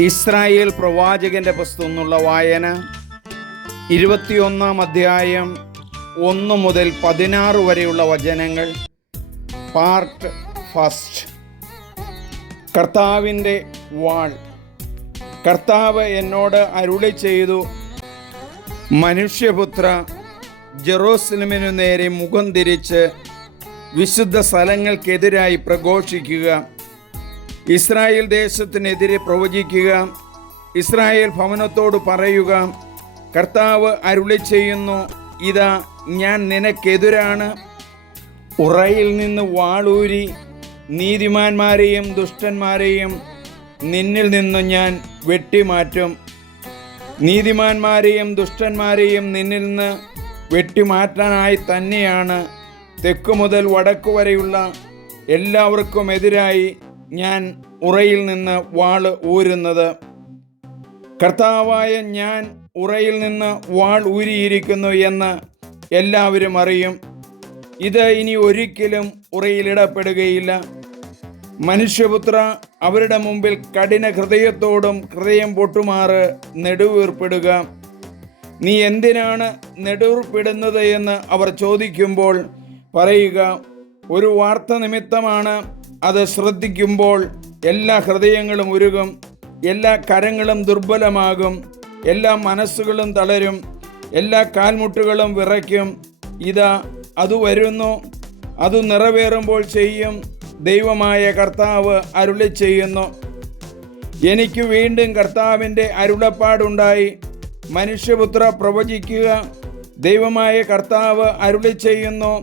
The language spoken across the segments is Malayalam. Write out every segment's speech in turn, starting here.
ഇസ്രായേൽ പ്രവാചകന്റെ പുസ്തകം എന്നുള്ള വായന ഇരുപത്തിയൊന്നാം അധ്യായം ഒന്ന് മുതൽ പതിനാറ് വരെയുള്ള വചനങ്ങൾ. Part first. കർത്താവിന്റെ വാൾ. കർത്താവ് എന്നോട് അരുളി ചെയ്തു മനുഷ്യപുത്ര ജെറൂസലമിനു നേരെ മുഖം തിരിച്ച് വിശുദ്ധ സ്ഥലങ്ങൾക്കെതിരായി പ്രഘോഷിക്കുക. ഇസ്രായേൽ ദേശത്തിനെതിരെ പ്രവചിക്കുക ഇസ്രായേൽ ഭവനത്തോട് പറയുക കർത്താവ് അരുളി ചെയ്യുന്നു ഇതാ ഞാൻ നിനക്കെതിരാണ്. ഉറയിൽ നിന്ന് വാളൂരി നീതിമാന്മാരെയും ദുഷ്ടന്മാരെയും നിന്നിൽ നിന്ന് ഞാൻ വെട്ടിമാറ്റും. നീതിമാന്മാരെയും ദുഷ്ടന്മാരെയും നിന്നിൽ നിന്ന് വെട്ടിമാറ്റാനായി തന്നെയാണ് തെക്കു മുതൽ വടക്കു വരെയുള്ള എല്ലാവർക്കും എതിരായി ഞാൻ ഉറയിൽ നിന്ന് വാൾ ഊരുന്നത്. കർത്താവായ ഞാൻ ഉറയിൽ നിന്ന് വാൾ ഊരിയിരിക്കുന്നു എന്ന് എല്ലാവരും അറിയും. ഇത് ഇനി ഒരിക്കലും ഉറയിലിടപ്പെടുകയില്ല മനുഷ്യപുത്ര അവരുടെ മുമ്പിൽ കഠിന ഹൃദയത്തോടും ഹൃദയം പൊട്ടുമാറ് നെടുവീർപ്പിടുക. നീ എന്തിനാണ് നെടുവീർപ്പിടുന്നത് എന്ന് അവർ ചോദിക്കുമ്പോൾ പറയുക ഒരു വാർത്ത നിമിത്തമാണ് അത് ശ്രദ്ധിക്കുമ്പോൾ എല്ലാ ഹൃദയങ്ങളും ഉരുകും എല്ലാ കരങ്ങളും ദുർബലമാകും എല്ലാ മനസ്സുകളും തളരും എല്ലാ കാൽമുട്ടുകളും വിറയ്ക്കും. ഇതാ അത് വരുന്നു അത് നിറവേറുമ്പോൾ ചെയ്യും ദൈവമായ കർത്താവ് അരുളി ചെയ്യുന്നു. എനിക്ക് വീണ്ടും കർത്താവിന്റെ അരുളപ്പാടുണ്ടായി. മനുഷ്യപുത്ര പ്രവചിക്കുക ദൈവമായ കർത്താവ് അരുളി ചെയ്യുന്നു.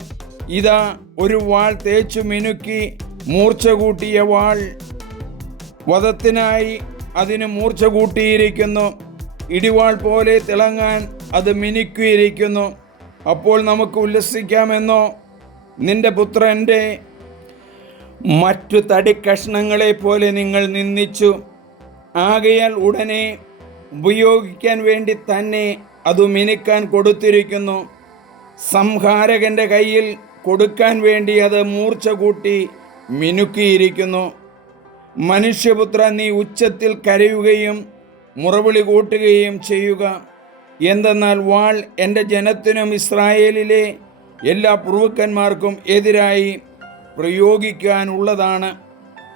ഇതാ ഒരു വാൾ തേച്ചു മിനുക്കി മൂർച്ച കൂട്ടിയ വാൾ വധത്തിനായി അതിന് മൂർച്ച കൂട്ടിയിരിക്കുന്നു ഇടിവാൾ പോലെ തിളങ്ങാൻ അത് മിനുക്കിയിരിക്കുന്നു. അപ്പോൾ നമുക്ക് ഉല്ലസിക്കാമെന്നോ? നിന്റെ പുത്രന്റെ മറ്റു തടിക്കഷ്ണങ്ങളെ പോലെ നിങ്ങൾ നിന്ദിച്ചു. ആകയാൽ ഉടനെ ഉപയോഗിക്കാൻ വേണ്ടി തന്നെ അത് മിനുക്കാൻ കൊടുത്തിരിക്കുന്നു. സംഹാരകന്റെ കയ്യിൽ കൊടുക്കാൻ വേണ്ടി അത് മൂർച്ച കൂട്ടി മിനുക്കിയിരിക്കുന്നു. മനുഷ്യപുത്ര നീ ഉച്ചത്തിൽ കരയുകയും മുറവിളി കൂട്ടുകയും ചെയ്യുക. എന്തെന്നാൽ വാൾ എന്റെ ജനത്തിനും ഇസ്രായേലിലെ എല്ലാ പ്രവുക്കന്മാർക്കും എതിരായി പ്രയോഗിക്കാനുള്ളതാണ്.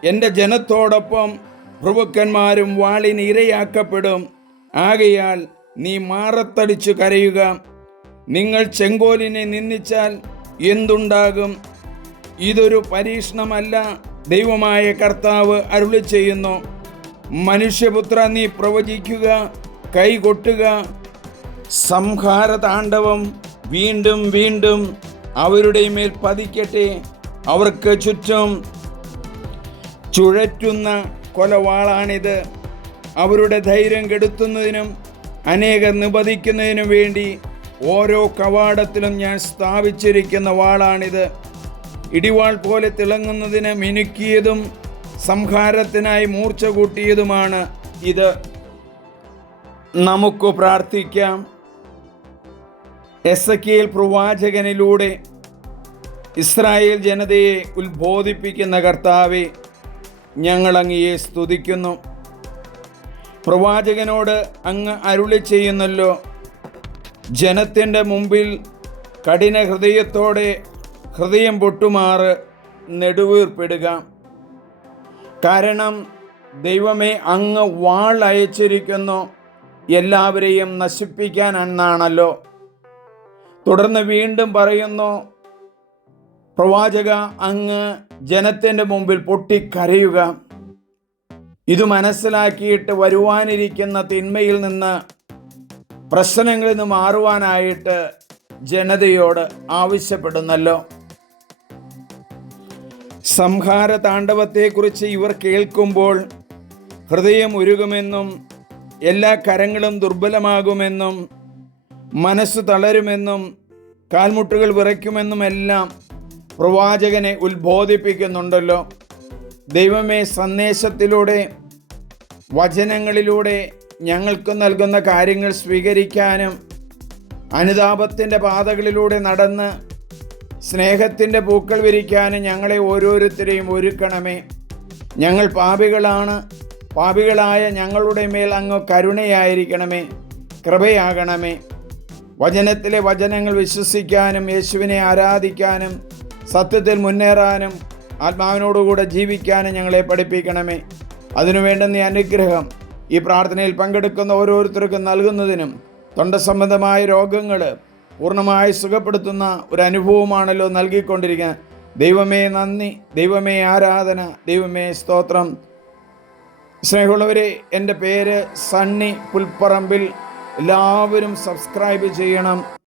എന്റെ ജനത്തോടൊപ്പം പ്രഭുക്കന്മാരും വാളിന് ഇരയാക്കപ്പെടും. ആകയാൽ നീ മാറത്തടിച്ചു കരയുക. നിങ്ങൾ ചെങ്കോലിനെ നിന്ദിച്ചാൽ എന്തുണ്ടാകും? ഇതൊരു പരീക്ഷണമല്ല. ദൈവമായ കർത്താവ് അരുളി ചെയ്യുന്നു. മനുഷ്യപുത്ര നീ പ്രവചിക്കുക കൈകൊട്ടുക. സംഹാര താണ്ഡവം വീണ്ടും വീണ്ടും അവരുടെ മേൽ പതിക്കട്ടെ. അവർക്ക് ചുറ്റും ചുഴറ്റുന്ന കൊലവാളാണിത്. അവരുടെ ധൈര്യം കെടുത്തുന്നതിനും അനേകർ നിപതിക്കുന്നതിനും വേണ്ടി ഓരോ കവാടത്തിലും ഞാൻ സ്ഥാപിച്ചിരിക്കുന്ന വാളാണിത്. ഇടിവാൾ പോലെ തിളങ്ങുന്നതിന് മിനുക്കിയതും സംഹാരത്തിനായി മൂർച്ച കൂട്ടിയതുമാണ് ഇത്. നമുക്ക് പ്രാർത്ഥിക്കാം. എസ് പ്രവാചകനിലൂടെ ഇസ്രായേൽ ജനതയെ ഉത്ബോധിപ്പിക്കുന്ന കർത്താവെ ഞങ്ങൾ അങ്ങയെ സ്തുതിക്കുന്നു. പ്രവാചകനോട് അങ്ങ് അരുളി ചെയ്യുന്നല്ലോ. ജനത്തിന്റെ മുമ്പിൽ കഠിന ഹൃദയത്തോടെ ഹൃദയം പൊട്ടുമാറ് നെടുവീർപ്പിടുക. കാരണം ദൈവമേ അങ്ങ് വാൾ അയച്ചിരിക്കുന്നു എല്ലാവരെയും നശിപ്പിക്കാൻ എന്നാണല്ലോ. തുടർന്ന് വീണ്ടും പറയുന്നു പ്രവാചക അങ്ങ് ജനത്തിന്റെ മുമ്പിൽ പൊട്ടിക്കരയുക. ഇത് മനസ്സിലാക്കിയിട്ട് വരുവാനിരിക്കുന്ന തിന്മയിൽ നിന്ന് പ്രശ്നങ്ങളിൽ നിന്ന് മാറുവാനായിട്ട് ജനതയോട് ആവശ്യപ്പെടുന്നല്ലോ. സംഹാര താണ്ഡവത്തെക്കുറിച്ച് ഇവർ കേൾക്കുമ്പോൾ ഹൃദയം ഉരുകുമെന്നും എല്ലാ കരങ്ങളും ദുർബലമാകുമെന്നും മനസ്സ് തളരുമെന്നും കാൽമുട്ടുകൾ വിറയ്ക്കുമെന്നുമെല്ലാം പ്രവാചകനെ ഉത്ബോധിപ്പിക്കുന്നുണ്ടല്ലോ. ദൈവമേ സന്ദേശത്തിലൂടെ വചനങ്ങളിലൂടെ ഞങ്ങൾക്ക് നൽകുന്ന കാര്യങ്ങൾ സ്വീകരിക്കാനും അനുതാപത്തിന്റെ പാതകളിലൂടെ നടന്ന് സ്നേഹത്തിന്റെ പൂക്കൾ വിരിക്കാനും ഞങ്ങളെ ഓരോരുത്തരെയും ഒരുക്കണമേ. ഞങ്ങൾ പാപികളാണ്. പാപികളായ ഞങ്ങളുടെ മേൽ അങ്ങ് കരുണയായിരിക്കണമേ. കൃപയാകണമേ. വചനത്തിലെ വചനങ്ങൾ വിശ്വസിക്കാനും യേശുവിനെ ആരാധിക്കാനും സത്യത്തിൽ മുന്നേറാനും ആത്മാവിനോടുകൂടെ ജീവിക്കാനും ഞങ്ങളെ പഠിപ്പിക്കണമേ. അതിനു നീ അനുഗ്രഹം ഈ പ്രാർത്ഥനയിൽ പങ്കെടുക്കുന്ന ഓരോരുത്തർക്കും നൽകുന്നതിനും തൊണ്ട സംബന്ധമായ രോഗങ്ങൾ പൂർണമായി സുഖപ്പെടുത്തുന്ന ഒരു അനുഭവമാണല്ലോ നൽകിക്കൊണ്ടിരിക്കുന്നത് ദൈവമേ നന്ദി ദൈവമേ ആരാധന ദൈവമേ സ്തോത്രം. സ്നേഹമുള്ളവരെ എന്റെ പേര് സണ്ണി പുൽപ്പറമ്പിൽ. എല്ലാവരും സബ്സ്ക്രൈബ് ചെയ്യണം.